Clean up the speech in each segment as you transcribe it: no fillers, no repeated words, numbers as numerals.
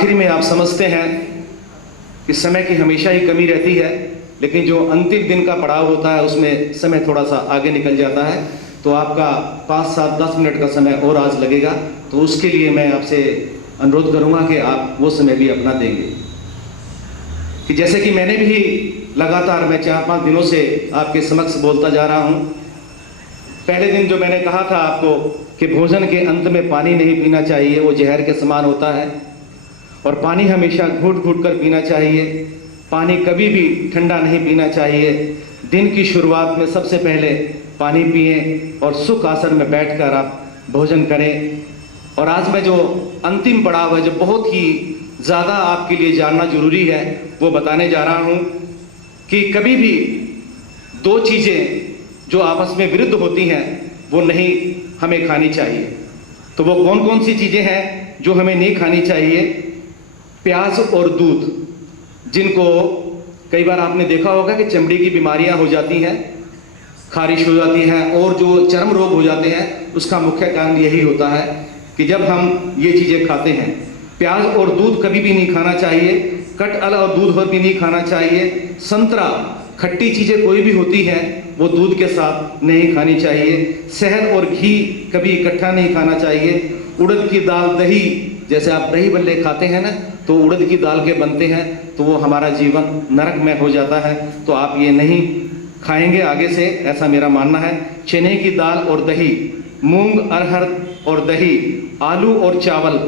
आखिर में आप समझते हैं कि समय की हमेशा ही कमी रहती है, लेकिन जो अंतिम दिन का पड़ाव होता है उसमें समय थोड़ा सा आगे निकल जाता है। तो आपका 5, 7, 10 मिनट का समय और आज लगेगा, तो उसके लिए मैं आपसे अनुरोध करूंगा कि आप वो समय भी अपना देंगे। कि जैसे कि मैंने भी लगातार मैं 4-5 दिनों से आपके समक्ष बोलता जा रहा हूं। पहले दिन जो मैंने कहा था आपको कि भोजन के अंत में पानी नहीं पीना चाहिए, वो जहर के समान होता है, और पानी हमेशा घूट घूट कर पीना चाहिए। पानी कभी भी ठंडा नहीं पीना चाहिए। दिन की शुरुआत में सबसे पहले पानी पिएं और सुख आसन में बैठकर आप भोजन करें। और आज मैं जो अंतिम पड़ाव है, जो बहुत ही ज़्यादा आपके लिए जानना जरूरी है, वो बताने जा रहा हूँ कि कभी भी दो चीज़ें जो आपस में विरुद्ध होती हैं वो नहीं हमें खानी चाहिए। तो वो कौन कौन सी चीज़ें हैं जो हमें नहीं खानी चाहिए? प्याज और दूध, जिनको कई बार आपने देखा होगा कि चमड़ी की बीमारियां हो जाती हैं, खारिश हो जाती है, और जो चर्म रोग हो जाते हैं, उसका मुख्य कारण यही होता है कि जब हम ये चीज़ें खाते हैं। प्याज और दूध कभी भी नहीं खाना चाहिए। कटहल और दूध भी नहीं खाना चाहिए। संतरा, खट्टी चीज़ें कोई भी होती हैं वो दूध के साथ नहीं खानी चाहिए। शहद और घी कभी इकट्ठा नहीं खाना चाहिए। उड़द की दाल, दही, जैसे आप दही बल्ले खाते हैं ना, तो उड़द की दाल के बनते हैं, तो वो हमारा जीवन नरक में हो जाता है, तो आप ये नहीं खाएंगे आगे से, ऐसा मेरा मानना है। चने की दाल और दही, मूंग, अरहर और दही, आलू और चावल।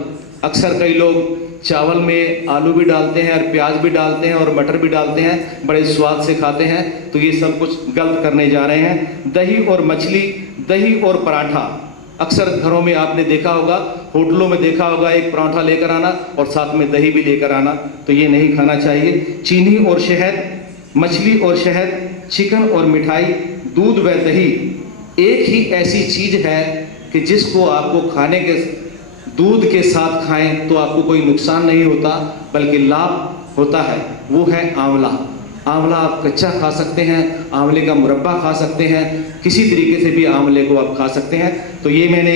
अक्सर कई लोग चावल में आलू भी डालते हैं और प्याज भी डालते हैं और मटर भी डालते हैं, बड़े स्वाद से खाते हैं, तो ये सब कुछ गलत करने जा रहे हैं। दही और मछली, दही और पराठा, अक्सर घरों में आपने देखा होगा, होटलों में देखा होगा, एक पराठा लेकर आना और साथ में दही भी लेकर आना, तो ये नहीं खाना चाहिए। चीनी और शहद, मछली और शहद, चिकन और मिठाई, दूध व दही एक ही ऐसी चीज है कि जिसको आपको खाने के दूध के साथ खाएं तो आपको कोई नुकसान नहीं होता, बल्कि लाभ होता है। वो है आंवला। आंवला आप कच्चा खा सकते हैं, आंवले का मुरब्बा खा सकते हैं, किसी तरीके से भी आंवले को आप खा सकते हैं। तो ये मैंने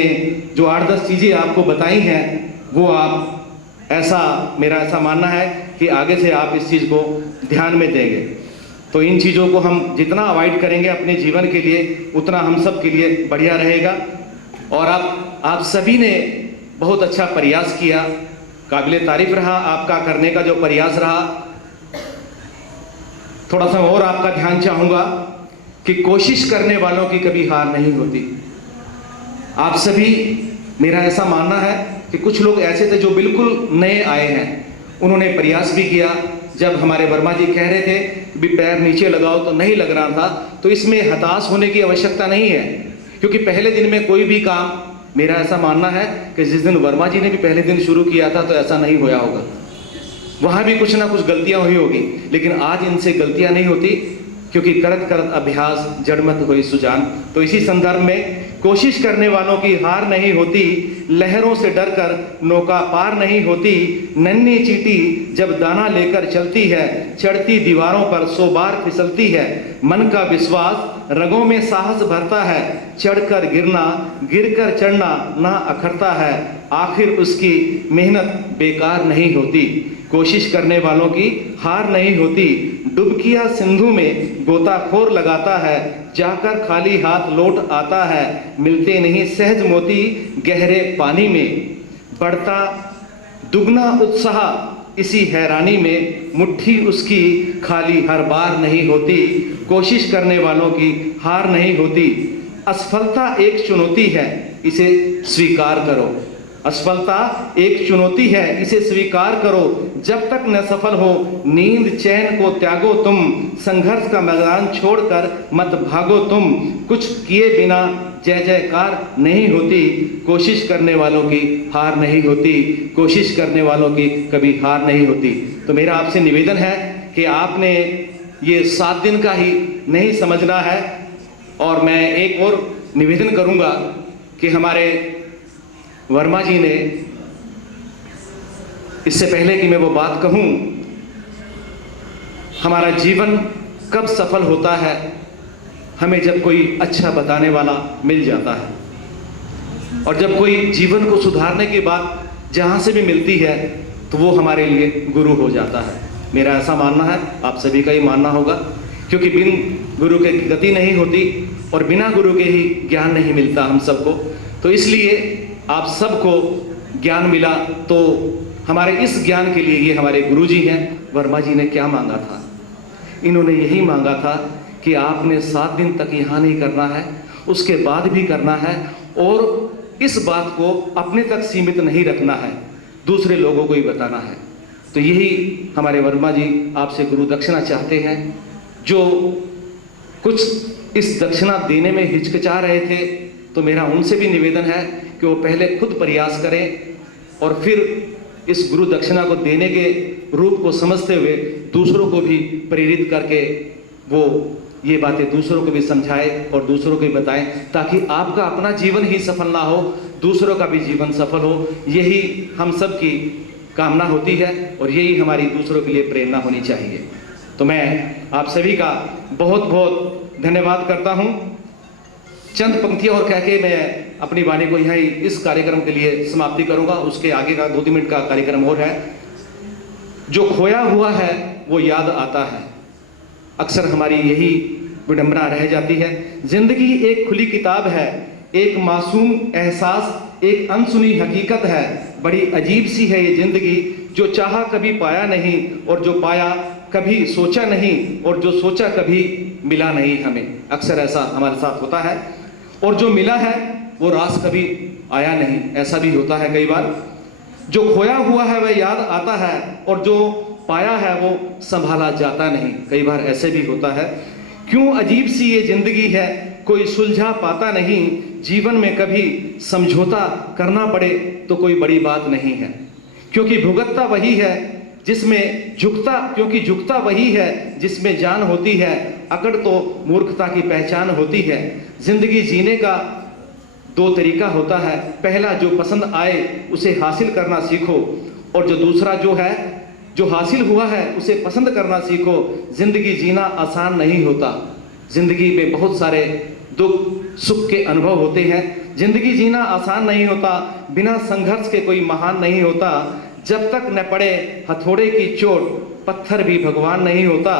जो 8-10 चीज़ें आपको बताई हैं, वो आप मेरा ऐसा मानना है कि आगे से आप इस चीज़ को ध्यान में देंगे। तो इन चीज़ों को हम जितना अवॉइड करेंगे अपने जीवन के लिए, उतना हम सब के लिए बढ़िया रहेगा। और आप सभी ने बहुत अच्छा प्रयास किया, काबिले तारीफ रहा आपका करने का जो प्रयास रहा। थोड़ा सा और आपका ध्यान चाहूंगा कि कोशिश करने वालों की कभी हार नहीं होती। आप सभी, मेरा ऐसा मानना है कि कुछ लोग ऐसे थे जो बिल्कुल नए आए हैं, उन्होंने प्रयास भी किया। जब हमारे वर्मा जी कह रहे थे भी पैर नीचे लगाओ तो नहीं लग रहा था, तो इसमें हताश होने की आवश्यकता नहीं है, क्योंकि पहले दिन में कोई भी काम, मेरा ऐसा मानना है कि जिस दिन वर्मा जी ने भी पहले दिन शुरू किया था तो ऐसा नहीं होया होगा, वहाँ भी कुछ ना कुछ गलतियां हुई होगी, लेकिन आज इनसे गलतियां नहीं होती, क्योंकि करत करत अभ्यास जड़मत हुई सुजान। तो इसी संदर्भ में कोशिश करने वालों की हार नहीं होती, लहरों से डरकर नौका पार नहीं होती। नन्ही चींटी जब दाना लेकर चलती है, चढ़ती दीवारों पर 100 बार फिसलती है। मन का विश्वास रगों में साहस भरता है, चढ़कर गिरना, गिरकर चढ़ना ना अखरता है। आखिर उसकी मेहनत बेकार नहीं होती। कोशिश करने वालों की हार नहीं होती। डुबकियां सिंधु में गोताखोर लगाता है, जाकर खाली हाथ लौट आता है। मिलते नहीं सहज मोती गहरे पानी में, बढ़ता दुगना उत्साह इसी हैरानी में। मुट्ठी उसकी खाली हर बार नहीं होती। कोशिश करने वालों की हार नहीं होती। असफलता एक चुनौती है, इसे स्वीकार करो। असफलता एक चुनौती है, इसे स्वीकार करो। जब तक न सफल हो नींद चैन को त्यागो तुम। संघर्ष का मैदान छोड़कर मत भागो तुम। कुछ किए बिना जय जयकार नहीं होती। कोशिश करने वालों की हार नहीं होती। कोशिश करने वालों की कभी हार नहीं होती। तो मेरा आपसे निवेदन है कि आपने ये 7 दिन का ही नहीं समझना है। और मैं एक और निवेदन करूंगा कि हमारे वर्मा जी ने, इससे पहले कि मैं वो बात कहूं, हमारा जीवन कब सफल होता है, हमें जब कोई अच्छा बताने वाला मिल जाता है। और जब कोई जीवन को सुधारने की बात जहां से भी मिलती है तो तो वो हमारे लिए गुरु हो जाता है। मेरा ऐसा मानना है, आप सभी का ही मानना होगा, क्योंकि बिन गुरु के गति नहीं होती और बिना गुरु के ही ज्ञान नहीं मिलता हम सबको। तो इसलिए आप सबको ज्ञान मिला, तो हमारे इस ज्ञान के लिए ये हमारे गुरुजी हैं। वर्मा जी ने क्या मांगा था? इन्होंने यही मांगा था कि आपने 7 दिन तक यहाँ नहीं करना है, उसके बाद भी करना है, और इस बात को अपने तक सीमित नहीं रखना है, दूसरे लोगों को ही बताना है। तो यही हमारे वर्मा जी आपसे गुरु दक्षिणा चाहते हैं। जो कुछ इस दक्षिणा देने में हिचकिचा रहे थे, तो मेरा उनसे भी निवेदन है कि वो पहले खुद प्रयास करें और फिर इस गुरु दक्षिणा को देने के रूप को समझते हुए दूसरों को भी प्रेरित करके वो ये बातें दूसरों को भी समझाए और दूसरों को भी बताएं, ताकि आपका अपना जीवन ही सफल ना हो, दूसरों का भी जीवन सफल हो। यही हम सब की कामना होती है और यही हमारी दूसरों के लिए प्रेरणा होनी चाहिए। तो मैं आप सभी का बहुत बहुत धन्यवाद करता हूँ। चंद पंक्तियाँ और कह के मैं अपनी वाणी को यहाँ ही इस कार्यक्रम के लिए समाप्ति करूँगा। उसके आगे का 2-3 मिनट का कार्यक्रम और है। जो खोया हुआ है वो याद आता है, अक्सर हमारी यही विडंबना रह जाती है। जिंदगी एक खुली किताब है, एक मासूम एहसास, एक अनसुनी हकीकत है। बड़ी अजीब सी है ये जिंदगी, जो चाहा कभी पाया नहीं और जो पाया कभी सोचा नहीं और जो सोचा कभी मिला नहीं हमें। अक्सर ऐसा हमारे साथ होता है, और जो मिला है वो रास कभी आया नहीं, ऐसा भी होता है कई बार। जो खोया हुआ है वह याद आता है और जो पाया है वो संभाला जाता नहीं, कई बार ऐसे भी होता है। क्यों अजीब सी ये जिंदगी है, कोई सुलझा पाता नहीं। जीवन में कभी समझौता करना पड़े तो कोई बड़ी बात नहीं है, क्योंकि भुगतता वही है जिसमें झुकता वही है जिसमें जान होती है। अकड़ तो मूर्खता की पहचान होती है। जिंदगी जीने का 2 तरीका होता है। पहला, जो पसंद आए उसे हासिल करना सीखो, और जो दूसरा जो हासिल हुआ है उसे पसंद करना सीखो। जिंदगी जीना आसान नहीं होता, जिंदगी में बहुत सारे दुख सुख के अनुभव होते हैं। जिंदगी जीना आसान नहीं होता, बिना संघर्ष के कोई महान नहीं होता। जब तक न पड़े हथौड़े की चोट, पत्थर भी भगवान नहीं होता।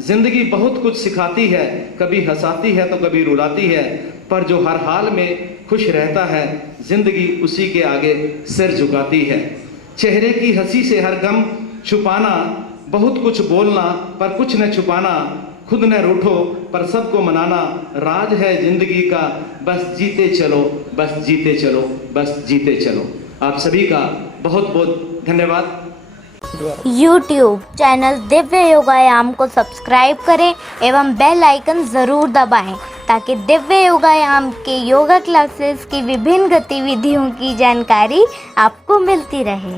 जिंदगी बहुत कुछ सिखाती है, कभी हंसाती है तो कभी रुलाती है, पर जो हर हाल में खुश रहता है, जिंदगी उसी के आगे सिर झुकाती है। चेहरे की हंसी से हर गम छुपाना, बहुत कुछ बोलना पर कुछ न छुपाना, खुद न रूठो पर सबको मनाना, राज है जिंदगी का, बस जीते चलो, बस जीते चलो, बस जीते चलो। आप सभी का बहुत बहुत धन्यवाद। YouTube चैनल दिव्य योगायाम को सब्सक्राइब करें एवं बेल आइकन ज़रूर दबाएं, ताकि दिव्य योगायाम के योगा क्लासेस की विभिन्न गतिविधियों की जानकारी आपको मिलती रहे।